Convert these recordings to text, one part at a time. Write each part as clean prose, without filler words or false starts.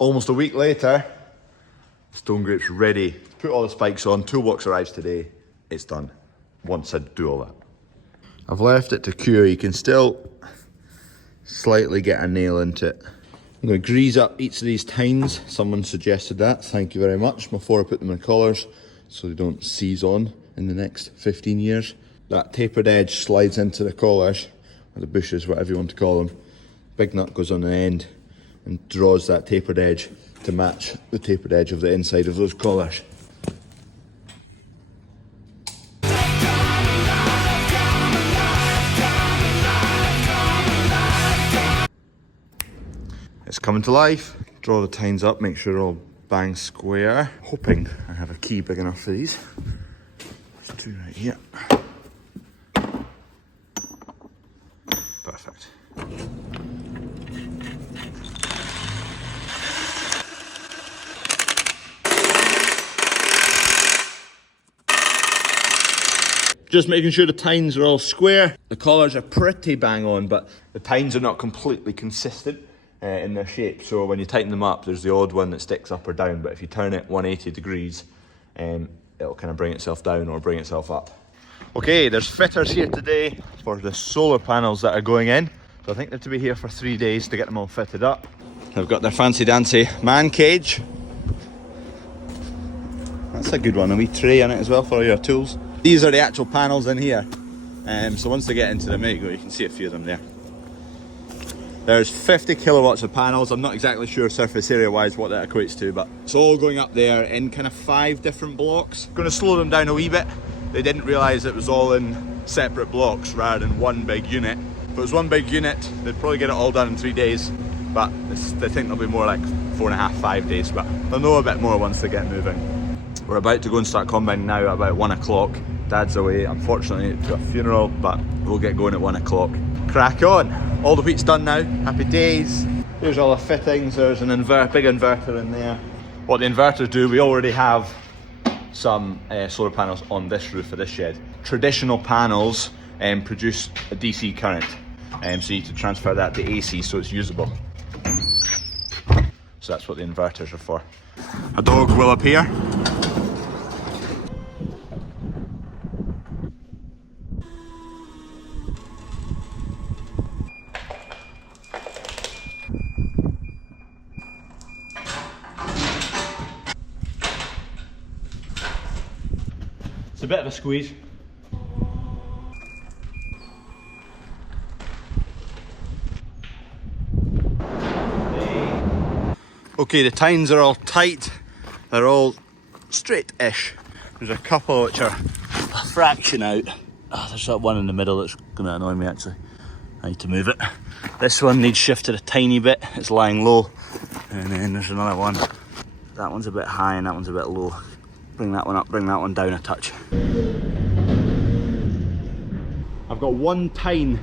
Almost a week later, stone grape's ready. Put all the spikes on, toolbox arrives today. It's done, once I do all that. I've left it to cure. You can still slightly get a nail into it. I'm going to grease up each of these tines. Someone suggested that, thank you very much, before I put them in collars so they don't seize on in the next 15 years. That tapered edge slides into the collars, or the bushes, whatever you want to call them. Big nut goes on the end and draws that tapered edge to match the tapered edge of the inside of those collars. It's coming to life. Draw the tines up, make sure they're all bang square. Hoping I have a key big enough for these. There's two right here. Perfect. Just making sure the tines are all square. The collars are pretty bang on, but the tines are not completely consistent in their shape. So when you tighten them up, there's the odd one that sticks up or down, but if you turn it 180 degrees, it'll kind of bring itself down or bring itself up. Okay, there's fitters here today for the solar panels that are going in. So I think they're to be here for 3 days to get them all fitted up. They've got their fancy dancy man cage. That's a good one, a wee tray in it as well for all your tools. These are the actual panels in here. So once they get into the Mego, you can see a few of them there. There's 50 kilowatts of panels. I'm not exactly sure surface area wise what that equates to, but it's all going up there in kind of 5 different blocks. Going to slow them down a wee bit. They didn't realise it was all in separate blocks rather than one big unit. If it was one big unit, they'd probably get it all done in 3 days, but they think it'll be more like 4.5, 5 days, but they'll know a bit more once they get moving. We're about to go and start combining now at about 1 o'clock. Dad's away, unfortunately, to a funeral, but we'll get going at 1 o'clock. Crack on! All the wheat's done now, happy days. Here's all the fittings, there's an big inverter in there. What the inverters do, we already have some solar panels on this roof of this shed. Traditional panels produce a DC current, so you need to transfer that to AC so it's usable. So that's what the inverters are for. A dog will appear. It's a bit of a squeeze. Okay, the tines are all tight. They're all straight-ish. There's a couple which are a fraction out. Oh, there's that one in the middle that's going to annoy me actually. I need to move it. This one needs shifted a tiny bit. It's lying low. And then there's another one. That one's a bit high and that one's a bit low. Bring that one up, bring that one down a touch. I've got one tine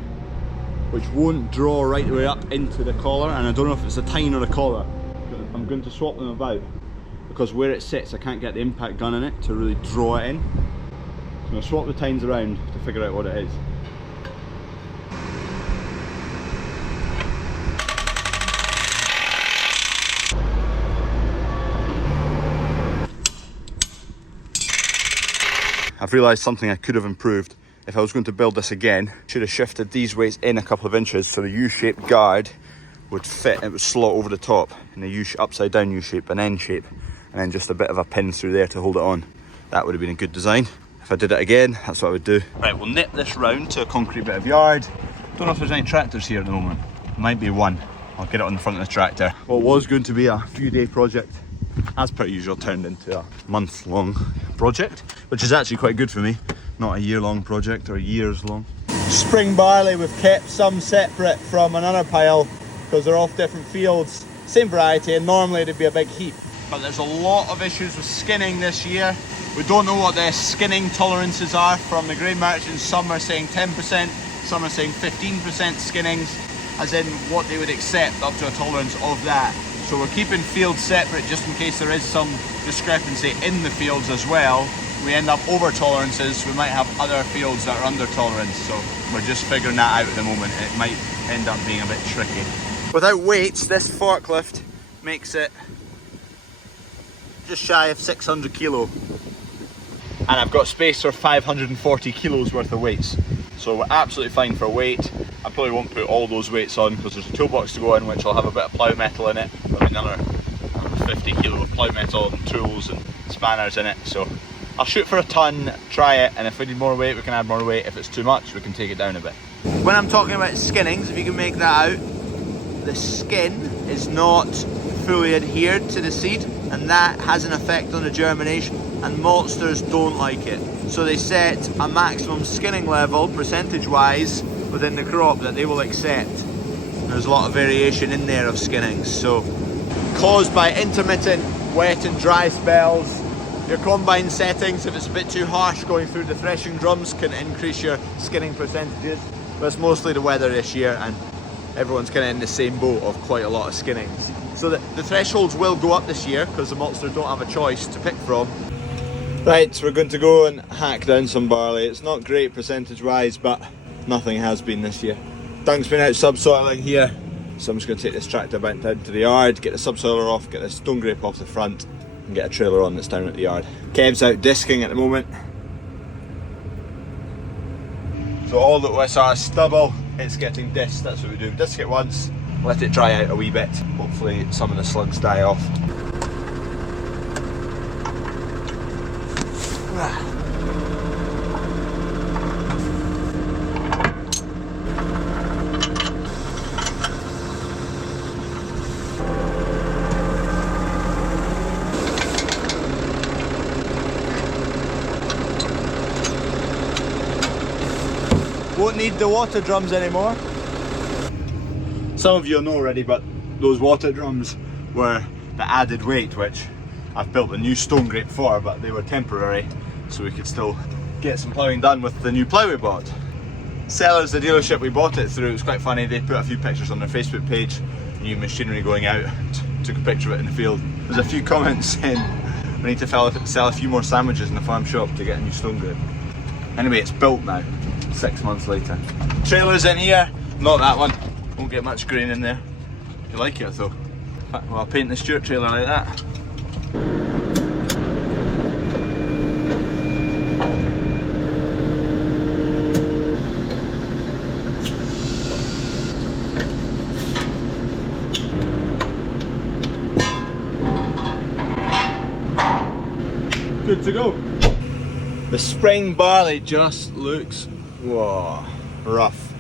which won't draw right the way up into the collar, and I don't know if it's the tine or the collar. I'm going to swap them about because where it sits I can't get the impact gun in it to really draw it in. So I'm going to swap the tines around to figure out what it is. I've realised something I could have improved. If I was going to build this again, should have shifted these weights in a couple of inches so the U-shaped guard would fit, it would slot over the top in a upside down U-shape, an N shape, and then just a bit of a pin through there to hold it on. That would have been a good design. If I did it again, that's what I would do. Right, we'll nip this round to a concrete bit of yard. Don't know if there's any tractors here at the moment. Might be one. I'll get it on the front of the tractor. What was going to be a few-day project, as per usual, turned into a month-long project, which is actually quite good for me. Not a year-long project or years-long. Spring barley, we've kept some separate from another pile because they're off different fields. Same variety, and normally it'd be a big heap. But there's a lot of issues with skinning this year. We don't know what the skinning tolerances are from the grain merchants. Some are saying 10%, some are saying 15% skinnings, as in what they would accept up to a tolerance of that. So we're keeping fields separate just in case there is some discrepancy in the fields as well. We end up over tolerances, we might have other fields that are under tolerance, so we're just figuring that out at the moment. It might end up being a bit tricky. Without weights, this forklift makes it just shy of 600 kilo. And I've got space for 540 kilos worth of weights. So we're absolutely fine for weight. I probably won't put all those weights on because there's a toolbox to go in which will have a bit of plough metal in it. There'll be another 50 kilo of plough metal and tools and spanners in it. So I'll shoot for a ton, try it, and if we need more weight we can add more weight. If it's too much we can take it down a bit. When I'm talking about skinnings, if you can make that out, the skin is not fully adhered to the seed, and that has an effect on the germination, and maltsters don't like it. So they set a maximum skinning level, percentage-wise, within the crop that they will accept. There's a lot of variation in there of skinnings. So, caused by intermittent wet and dry spells, your combine settings, if it's a bit too harsh going through the threshing drums, can increase your skinning percentages. But it's mostly the weather this year, and everyone's kind of in the same boat of quite a lot of skinnings. So the thresholds will go up this year because the maltsters don't have a choice to pick from. Right, so we're going to go and hack down some barley. It's not great percentage wise, but nothing has been this year. Dunk's been out subsoiling here, so I'm just going to take this tractor back down to the yard, get the subsoiler off, get the stone grape off the front, and get a trailer on that's down at the yard. Kev's out disking at the moment. So all that was our stubble, it's getting disked. That's what we do. Disk it once, let it dry out a wee bit. Hopefully some of the slugs die off. Won't need the water drums anymore. Some of you will know already, but those water drums were the added weight which I've built a new stone grape for, but they were temporary so we could still get some ploughing done with the new plough we bought. Sellers, the dealership we bought it through, it was quite funny. They put a few pictures on their Facebook page, new machinery going out, took a picture of it in the field. There's a few comments saying we need to sell a few more sandwiches in the farm shop to get a new stone grape. Anyway, it's built now, 6 months later. Trailer's in here, not that one, won't get much grain in there. You like it though? Well, I'll paint the Stewart trailer like that. Good to go. The spring barley just looks, whoa, rough.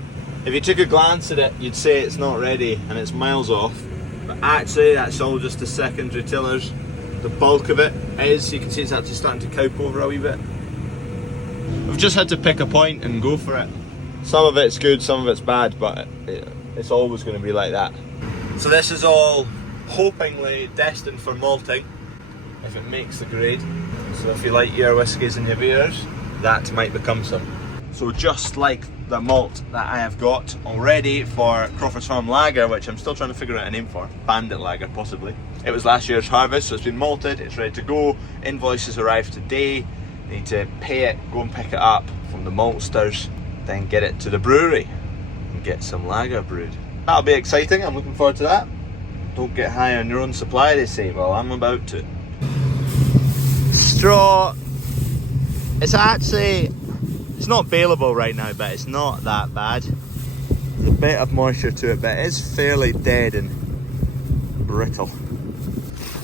If you took a glance at it, you'd say it's not ready and it's miles off. But actually, that's all just the secondary tillers. The bulk of it is, you can see it's actually starting to cowp over a wee bit. We've just had to pick a point and go for it. Some of it's good, some of it's bad, but it's always going to be like that. So this is all hopingly destined for malting, if it makes the grade. So if you like your whiskies and your beers, that might become some. So just like the malt that I have got already for CrawfordsFarm Lager, which I'm still trying to figure out a name for, Bandit Lager possibly. It was last year's harvest, so it's been malted, it's ready to go. Invoices arrived today. Need to pay it, go and pick it up from the maltsters, then get it to the brewery and get some lager brewed. That'll be exciting, I'm looking forward to that. Don't get high on your own supply, they say. Well, I'm about to. Straw, it's not bailable right now, but it's not that bad. There's a bit of moisture to it, but it's fairly dead and brittle.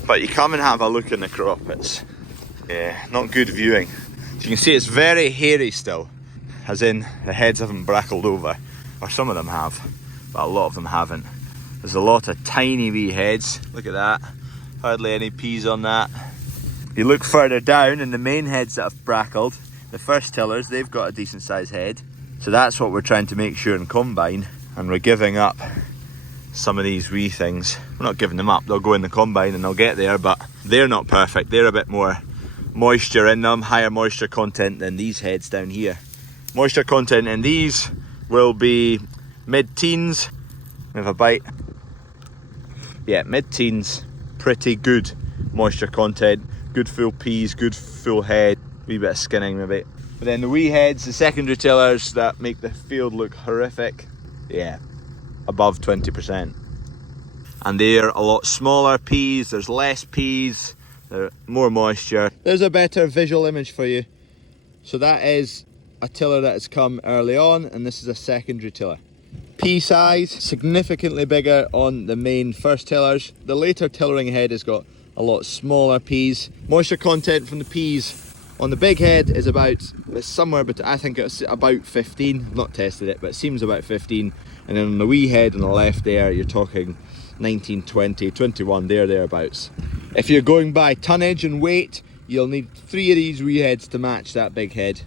But you come and have a look in the crop, it's not good viewing. So you can see it's very hairy still, as in the heads haven't brackled over, or some of them have, but a lot of them haven't. There's a lot of tiny wee heads, look at that, hardly any peas on that. You look further down and the main heads that have brackled, the first tillers, they've got a decent sized head. So that's what we're trying to make sure in combine, and we're giving up some of these wee things. We're not giving them up, they'll go in the combine and they'll get there, but they're not perfect. They're a bit more moisture in them, higher moisture content than these heads down here. Moisture content in these will be mid-teens. We have a bite. Yeah, mid-teens, pretty good moisture content. Good full peas, good full head, wee bit of skinning maybe. But then the wee heads, the secondary tillers that make the field look horrific, yeah, above 20%. and they're a lot smaller peas. There's less peas, there's more moisture. There's a better visual image for you. So that is a tiller that has come early on, and this is a secondary tiller. Pea size, significantly bigger on the main first tillers. The later tillering head has got a lot smaller peas. Moisture content from the peas on the big head is it's somewhere, but I think it's about 15. I've not tested it, but it seems about 15. And then on the wee head on the left there, you're talking 19, 20, 21, thereabouts. If you're going by tonnage and weight, you'll need 3 of these wee heads to match that big head,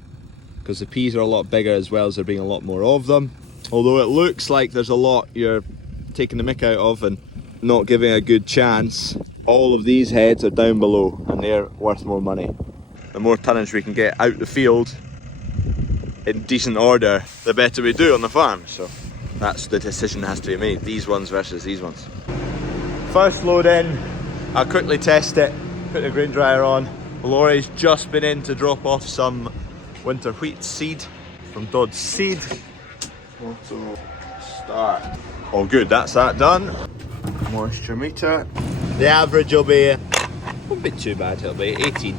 because the peas are a lot bigger as well as there being a lot more of them. Although it looks like there's a lot you're taking the mick out of and not giving a good chance, all of these heads are down below and they're worth more money. The more tonnage we can get out the field in decent order, the better we do on the farm. So that's the decision that has to be made, these ones versus these ones. First load in, I'll quickly test it, put the grain dryer on. Laurie's just been in to drop off some winter wheat seed from Dod's Seed. Auto start. All good, that's that done. Moisture meter. The average will be, won't be too bad, it'll be 18.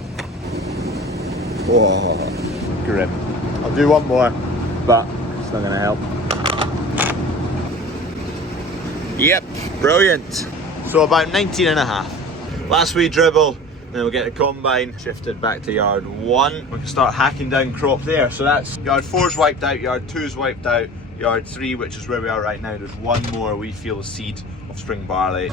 Whoa, grim. I'll do one more, but it's not gonna help. Yep, brilliant. So about 19.5. Last wee dribble, and then we'll get the combine shifted back to yard 1. We can start hacking down crop there. So that's yard 4's wiped out, yard 2's wiped out, yard 3, which is where we are right now. There's one more wee field of seed of spring barley.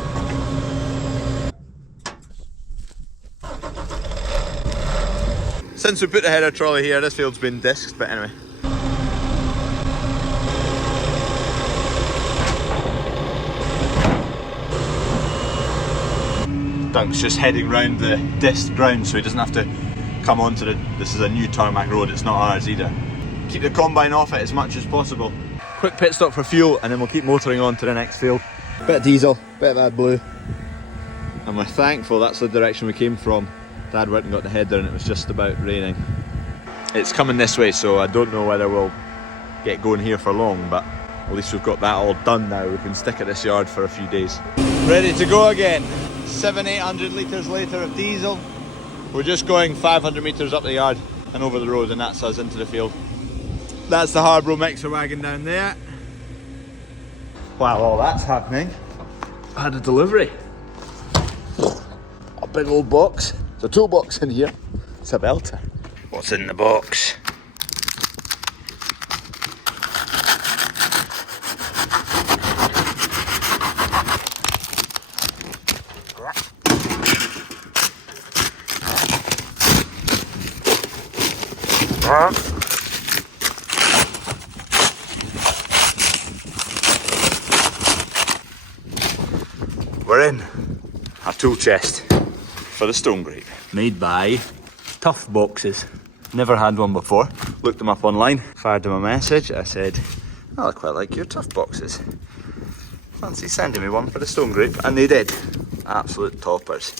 Since we put the header trolley here, this field's been disked, but anyway. Dunk's just heading round the disked ground so he doesn't have to come onto this is a new tarmac road, it's not ours either. Keep the combine off it as much as possible. Quick pit stop for fuel and then we'll keep motoring on to the next field. Bit of diesel, bit of AdBlue. And we're thankful that's the direction we came from. Dad went and got the header and it was just about raining. It's coming this way, so I don't know whether we'll get going here for long, but at least we've got that all done now. We can stick at this yard for a few days. Ready to go again. 700-800 litres later of diesel. We're just going 500 metres up the yard and over the road, and that's us into the field. That's the Harborough mixer wagon down there. While all that's happening, I had a delivery. A big old box. There's a toolbox in here. It's a belter. What's in the box? We're in a tool chest for the stone grape, made by Tough Boxes. Never had one before. Looked them up online, fired them a message. I said, oh, I quite like your Tough Boxes. Fancy sending me one for the stone grape, and they did. Absolute toppers.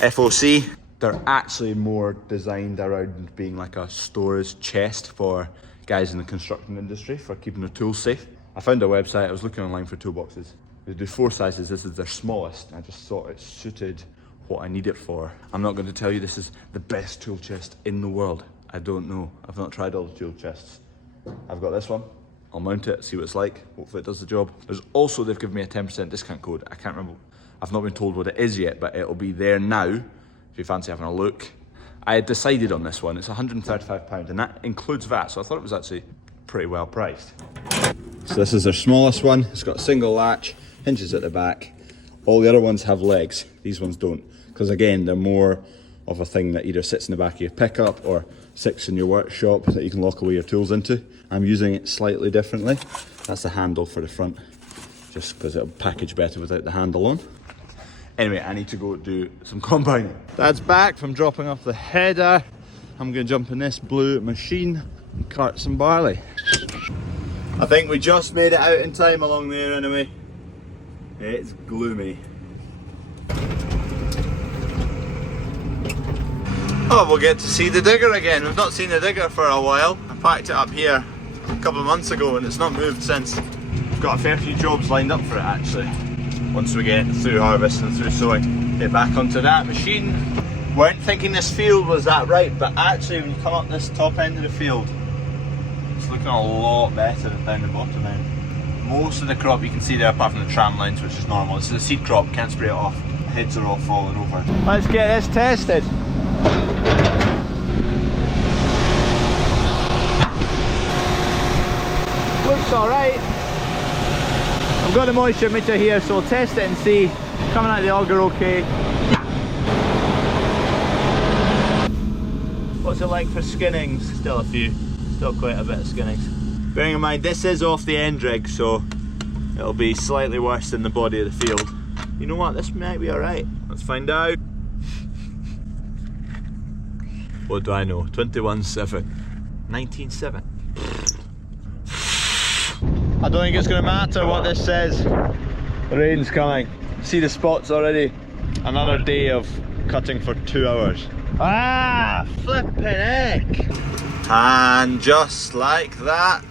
FOC, they're actually more designed around being like a storage chest for guys in the construction industry for keeping their tools safe. I found a website, I was looking online for toolboxes. They do 4 sizes, this is their smallest. I just thought it suited what I need it for. I'm not going to tell you this is the best tool chest in the world. I don't know. I've not tried all the tool chests. I've got this one. I'll mount it, see what it's like. Hopefully it does the job. There's also, they've given me a 10% discount code. I can't remember. I've not been told what it is yet, but it'll be there now if you fancy having a look. I had decided on this one. It's £135 and that includes VAT, so I thought it was actually pretty well priced. So this is their smallest one. It's got a single latch, hinges at the back. All the other ones have legs. These ones don't, because again, they're more of a thing that either sits in the back of your pickup or sits in your workshop that you can lock away your tools into. I'm using it slightly differently. That's the handle for the front, just because it'll package better without the handle on. Anyway, I need to go do some combining. Dad's back from dropping off the header. I'm gonna jump in this blue machine and cart some barley. I think we just made it out in time along there anyway. It's gloomy. Oh, we'll get to see the digger again. We've not seen the digger for a while. I packed it up here a couple of months ago and it's not moved since. We've got a fair few jobs lined up for it actually. once we get through harvest and through sowing. Get back onto that machine. Weren't thinking this field was that right, but actually when you come up this top end of the field, it's looking a lot better than down the bottom end. Most of the crop you can see there, apart from the tram lines, which is normal. This is a seed crop, can't spray it off. The heads are all falling over. Let's get this tested. Looks alright. I've got a moisture meter here, so I'll test it and see. Coming out of the auger okay. What's it like for skinnings? Still a few. Still quite a bit of skinnings. Bearing in mind this is off the end rig, so it'll be slightly worse than the body of the field. You know what, this might be alright. Let's find out. What do I know? 21.7. 19.7. I don't think it's going to matter what this says. The rain's coming. See the spots already? Another day of cutting for 2 hours. Ah, flippin' heck. And just like that,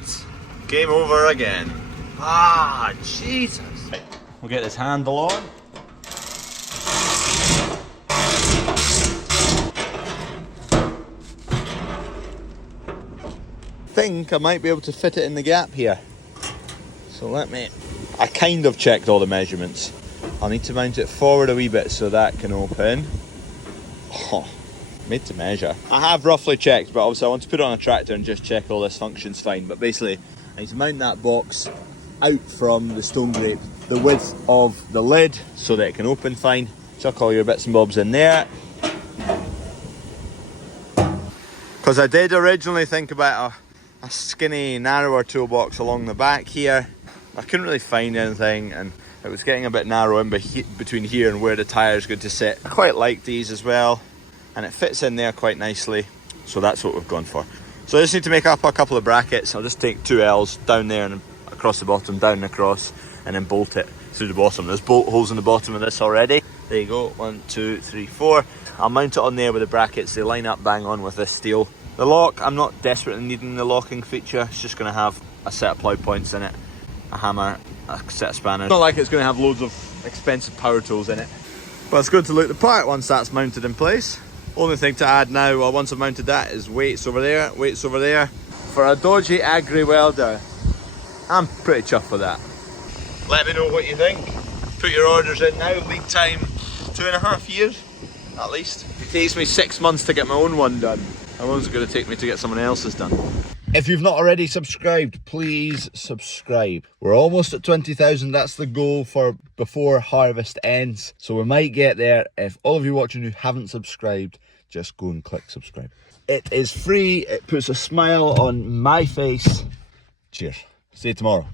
game over again. Ah, Jesus. We'll get this handle on. I think I might be able to fit it in the gap here. So I kind of checked all the measurements. I'll need to mount it forward a wee bit so that can open. Oh, made to measure. I have roughly checked, but obviously I want to put it on a tractor and just check all this functions fine. But basically, I need to mount that box out from the stone grate, the width of the lid, so that it can open fine. Chuck all your bits and bobs in there. Because I did originally think about a skinny, narrower toolbox along the back here. I couldn't really find anything, and it was getting a bit narrow in between here and where the tyre's good to sit. I quite like these as well, and it fits in there quite nicely, so that's what we've gone for. So I just need to make up a couple of brackets. I'll just take 2 L's down there and across the bottom, down and across, and then bolt it through the bottom. There's bolt holes in the bottom of this already. There you go, 1, 2, 3, 4. I'll mount it on there with the brackets. They line up bang on with this steel. The lock, I'm not desperately needing the locking feature. It's just going to have a set of plough points in it, a hammer, a set of spanners. Not like it's going to have loads of expensive power tools in it. But it's good to look the part once that's mounted in place. Only thing to add now, well, once I've mounted that, is weights over there, weights over there. For a dodgy agri welder, I'm pretty chuffed with that. Let me know what you think. Put your orders in now, lead time 2.5 years, at least. It takes me 6 months to get my own one done. How long is it going to take me to get someone else's done? If you've not already subscribed, please subscribe. We're almost at 20,000. That's the goal for before harvest ends. So we might get there. If all of you watching who haven't subscribed, just go and click subscribe. It is free. It puts a smile on my face. Cheers. See you tomorrow.